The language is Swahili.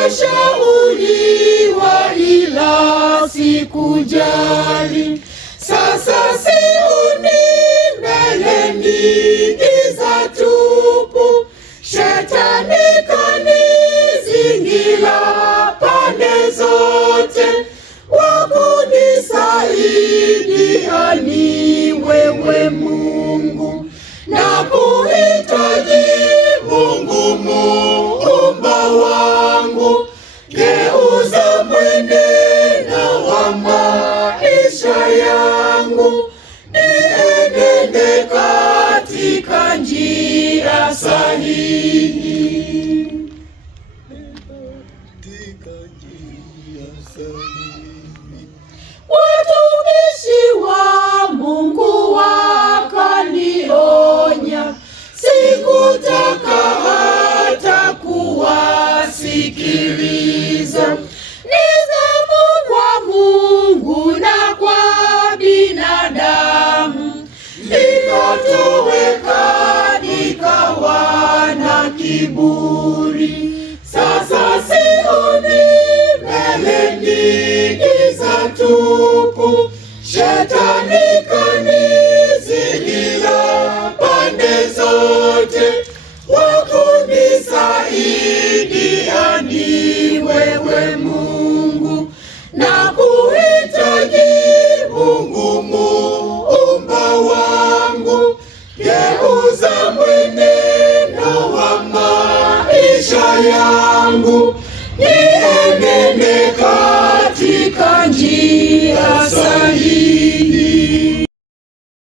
Nilishauriwa ila sikujali. Sasa sioni mbele, ni giza tupu. Shetani kanizingira pande zote. Wakunisaidia ni wewe Mungu. Nakuhitaji Mungu muumba wangu. Geuza mwenendo wa maisha yangu. Nienende katika njia sahihi. Watumishi wa Mungu wakanionya, sikutaka hata kuwasikiliza. Nidhamu kwa Mungu na kwa binadamu ikatoweka, nikawa na kiburi. Sasa sioni mbele, ni giza tupu. Shetani kanizingira pande zote. Wakunisaidia ni wewe Mungu. Nakuhitaji Mungu muumba wangu. Geuza mwenendo wa maisha yangu. Niende